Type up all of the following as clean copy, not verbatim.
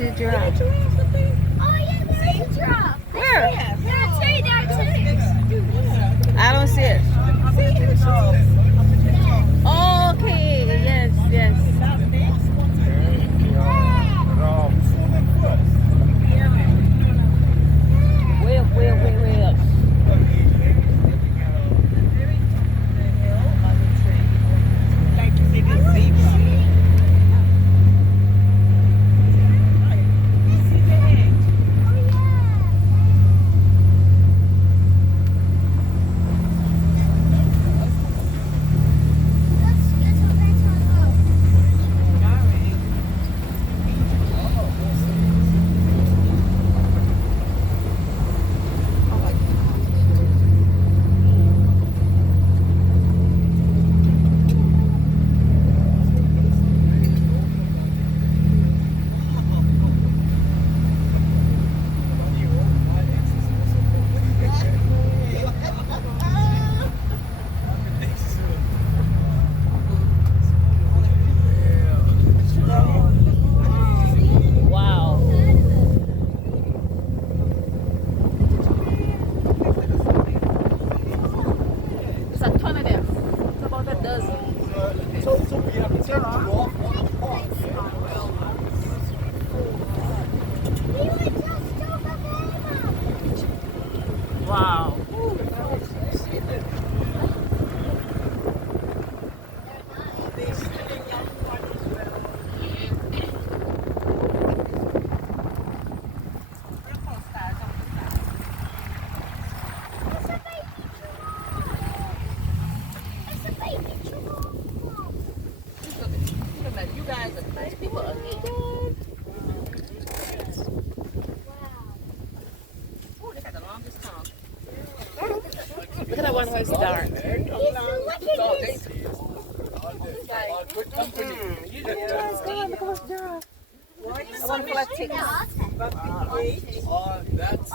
see a giraffe. Oh yeah, there is a giraffe. Where? There are two. I don't see it. Oh, okay. Yes, yes. Way up, way up, way up. Wow. It's a ton of them. It's about a dozen. Total we have 10 giraffe on the park. Wow. You guys are nice people again. Oh, they got the longest tongue. Look at that one horse dark. Good company. I want to collect ticks. That's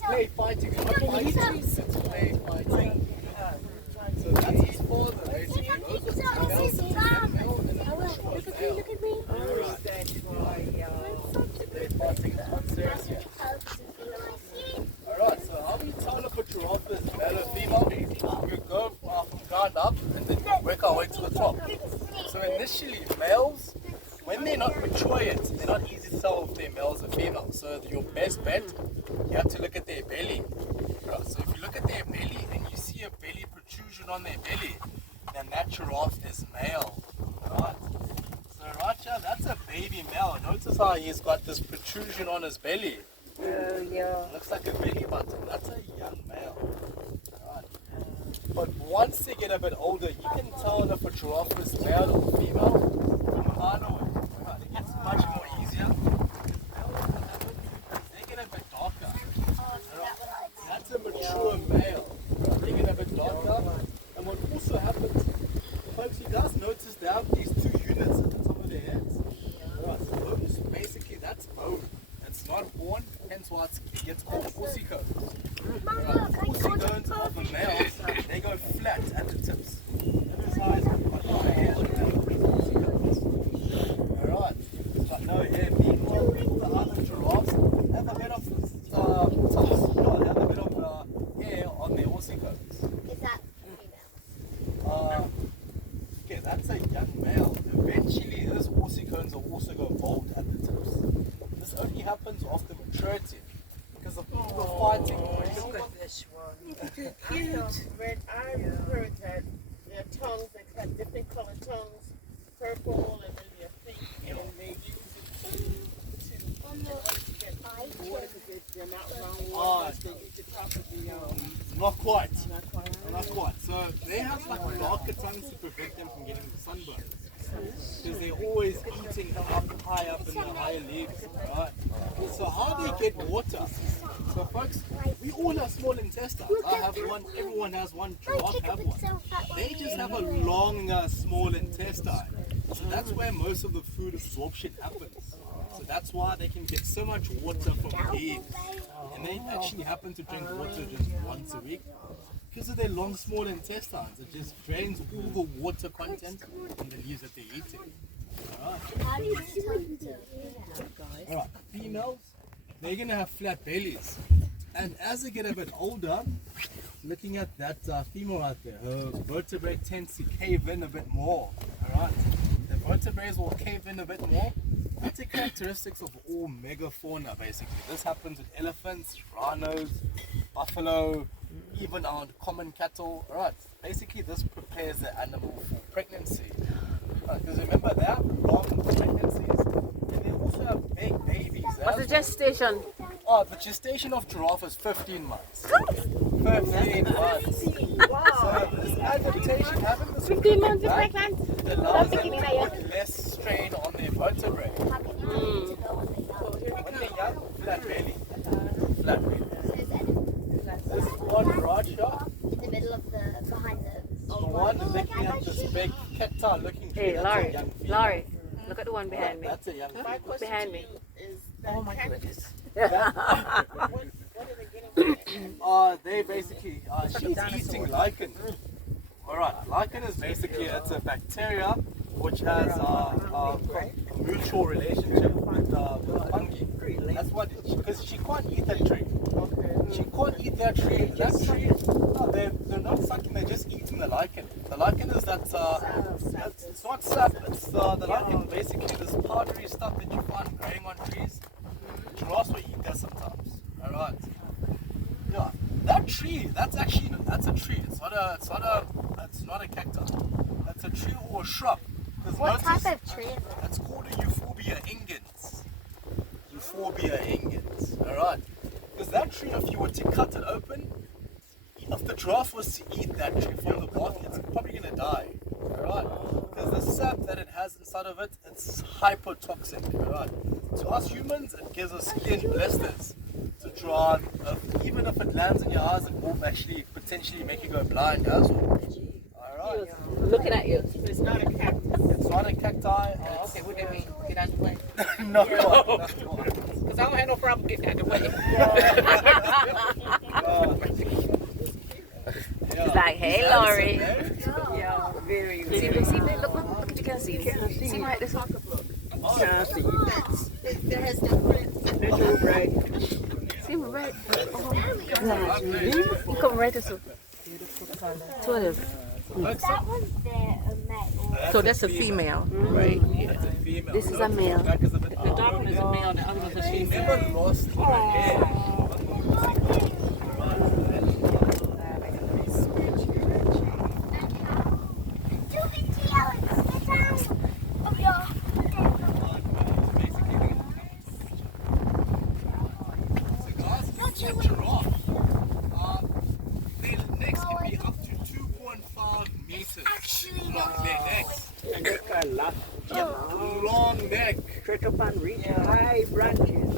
play fighting. It's play fighting. So that's his father, basically. Those are two males, one male and a male. Look at me. They're fighting. It's not serious yet. Alright, so how do you tell if a giraffe is male or female? We go from ground up and then work our way to the top. So initially, males, when they're not mature yet, they're not easy to tell if they're males or females. So your best bet, you have to look at their belly. Right, so if you look at their belly and you see a belly protrusion on their belly, then that giraffe is male. Right. So Racha, that's a baby male. Notice how he's got this protrusion on his belly. Yeah. Looks like a belly button. That's a young male. Right. But once they get a bit older, you can tell if a giraffe is male or female from far away. Right. It gets much more easier. They get a bit darker. Right. That's a mature male. Right. They get a bit darker. And what also happens, folks, you guys notice they have these two units at the top of their heads. Right. So those, basically, that's bone. It's not born, hence why it gets called pussy cones. Pussy cones of a male, they go flat at the tips. This is how it's got no hair. Alright, it's got no hair. Meanwhile, the other giraffes have a bit of tops, have a bit of hair on their horsey cones. Is that female? Okay, that's a young male. Eventually, his horsey cones will also go bald at the tips. This only happens after maturity because of people fighting. Look at this one. I've heard that their tongues, they have different colored tongues, purple and maybe a pink, and they use it to get water because they're not around water. They eat the top of the Not quite. not quite. Not quite. So they have like darker tongues to prevent them from getting sunburns. Because they're always eating up high up in the higher leaves, right? So how do they get water? So folks, we all have small intestines. I have one, everyone has one, giraffe have one. They just have a long small intestine. So that's where most of the food absorption happens. So that's why they can get so much water from leaves. And they actually happen to drink water just once a week. Because of their long, small intestines, it just drains all the water content from the leaves that they're eating. How do you tell them to? Alright, females, they're going to have flat bellies. And as they get a bit older, looking at that female out there, her vertebrae tends to cave in a bit more. Alright, the vertebrae will cave in a bit more. That's the characteristics of all megafauna basically. This happens with elephants, rhinos, buffalo, even our common cattle. Alright, basically this prepares the animal for pregnancy. Because remember, they have long pregnancies and they also have big babies. What's the gestation? Oh, the gestation of giraffe is 15 months. 15 months. So this adaptation, having this 15 months of back, pregnant? allows them to put less strain on their vertebrae. How can you tell them to go when they're young? When they're young, flat belly. Flat belly. So is that This one right here, in the middle of the, behind the... the one looking at this big cacti looking tree, Hey, that's a Laurie, young female. Laurie, look at the one behind me. That's a young My female. question Behind to me. you is that cactus, That- what are they getting from that? They basically, she's eating lichen. Alright, lichen is basically, it's a bacteria which has a mutual relationship with fungi. That's what, because she can't eat that tree. She can't eat that tree. That tree, no, they're not sucking, they're just eating the lichen. The lichen is that, it's not sap, it's the lichen, basically this powdery stuff that you find growing on trees. Giraffes will eat that sometimes. Alright. Yeah, that tree, that's a tree. It's not a cactus. That's a tree or a shrub. Because What notice, type of tree is it? it's called a Euphorbia ingens. Euphorbia ingens. Alright. Because that tree, if you were to cut it open, if the giraffe was to eat that tree from the bark, it's probably going to die. Alright. Because the sap that it has inside of it, it's hypotoxic. Alright. To us humans, it gives us skin blisters. To dry, even if it lands in your eyes, it will actually potentially make you go blind as well. Alright. Looking at you. It's not a cactus. It's not a cacti. Okay, what do you mean? Get out the way. No. Because I don't have no problem getting out the way. He's like, hey, Laurie. Yeah, very. See, look, look, you can see. See right this one? There has no print. There's no right. See him right. You come right this way. Two of them. That one's there, a male. So that's a female. Right. It's a female. This is a male. Back is a bit The dark one is a male, the other one's a She female. never lost her hair. Their necks can be up to 2.5 meters. Their necks. Long neck. Stretch up and reach high branches.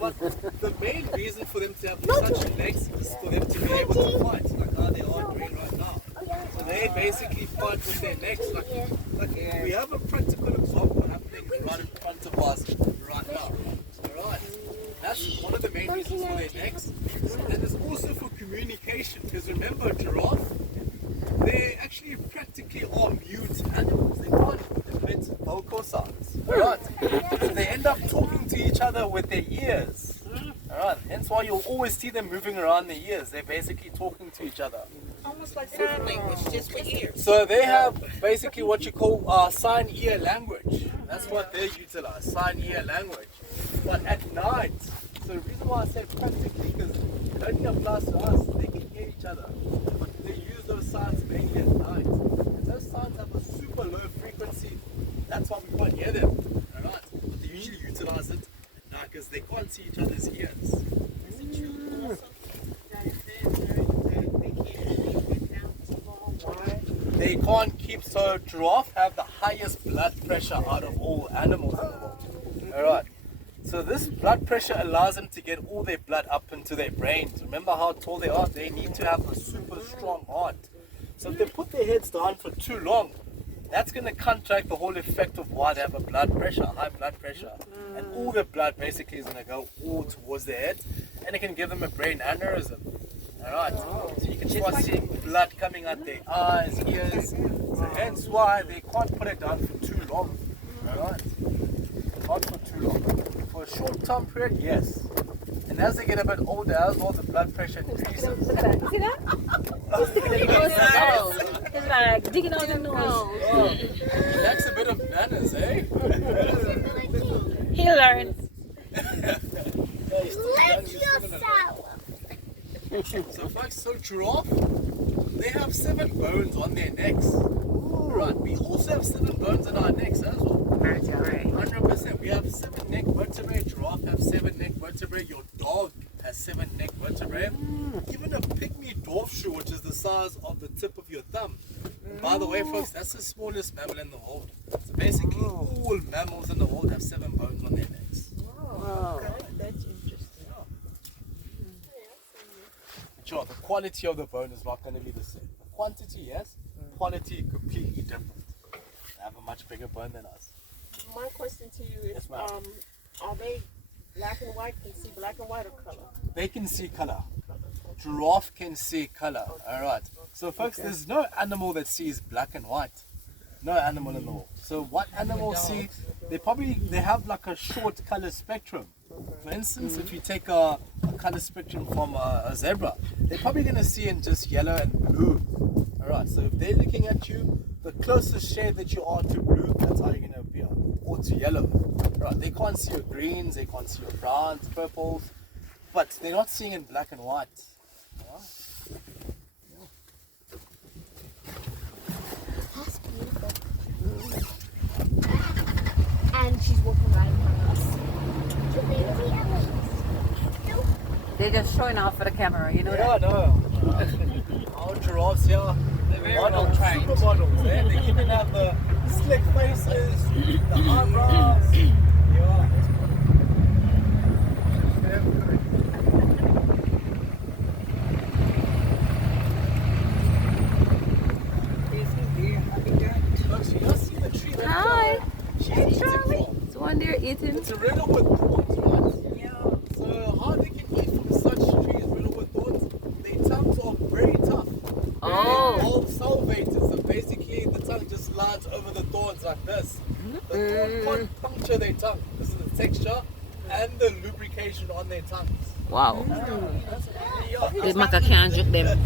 But the main reason for them to have such legs is for them to be able to fight, like how they are doing right now. So they basically fight with their necks. Like we have a practical example happening right in front of us right now. Alright. That's one of the main reasons for their necks. And it's also for communication. Because remember, giraffe, they actually practically are mute animals. They can't emit vocal sounds. Alright. So they end up talking to each other with their ears. Alright. Hence why you'll always see them moving around their ears. They're basically talking to each other. Almost like sign language, just for ears. So they have basically what you call sign ear language. That's what they utilize, sign ear language. But at night, so the reason why I said practically, because it only applies to us, they can hear each other. But they use those signs mainly at night. And those signs have a super low frequency. That's why we can't hear them. Alright? But they usually utilize it at night because they can't see each other's ears. Is it true also that they can't get down so long? Why? They can't keep, so giraffe have the highest blood pressure out of all animals in the world. Alright. So this blood pressure allows them to get all their blood up into their brains. Remember how tall they are? They need to have a super strong heart. So if they put their heads down for too long, that's going to counteract the whole effect of why they have a blood pressure, high blood pressure. And all the blood basically is going to go all towards their head. And it can give them a brain aneurysm. Alright, so you can start seeing blood coming out their eyes, ears. So hence why they can't put it down for too long. Alright? Not for too long. For a short time period, yes. And as they get a bit older as well, the blood pressure increases. Look at that. You see that? It's like digging out the nose. Oh, that's a bit of manners, eh? He learns. Lick yourself. So folks, so giraffe, they have 7 bones on their necks. Right, we also have 7 bones in our necks as well. 100%. We have 7 neck vertebrae. Giraffe have 7 neck vertebrae. Your dog has 7 neck vertebrae. Even a pygmy dwarf shrew, which is the size of the tip of your thumb. And by the way, folks, that's the smallest mammal in the world. So basically, all mammals in the world have 7 bones on their necks. Wow. That's interesting. Sure, the quality of the bone is not going to be the same. The quantity, yes. Quality, completely different. They have a much bigger bone than us. My question to you is, Yes, ma'am. are they black and white? Can see black and white or color? They can see color. Giraffe can see color. Alright. So folks, there's no animal that sees black and white. No animal in the world. So what animals see, they have like a short color spectrum. For instance, if you take a color spectrum from a zebra, they're probably going to see in just yellow and blue. Alright, so if they're looking at you, the closest shade that you are to blue, that's how you're going to appear. Or to yellow. Right, they can't see your greens, they can't see your browns, purples, but they're not seeing in black and white. That's beautiful. And she's walking right in front of us. Should we see Ellen? They're just showing off for the camera, you know Yeah, that? no. Our giraffes here, they're models, supermodels. They even have the slick faces, the eyebrows. Yeah. Folks, you guys see the tree right Hi. there? She's eating Charlie. from. So one there eating. It's a riddle with thorns, right? Yeah. So how they can eat from such trees riddled with thorns? Their tongues are very tough. Oh. All salvators. So basically the tongue just slides over the thorns like this. The thorn can't puncture their tongue. This is the texture and the lubrication on their tongues. Wow. Yeah. The maca can't juke them.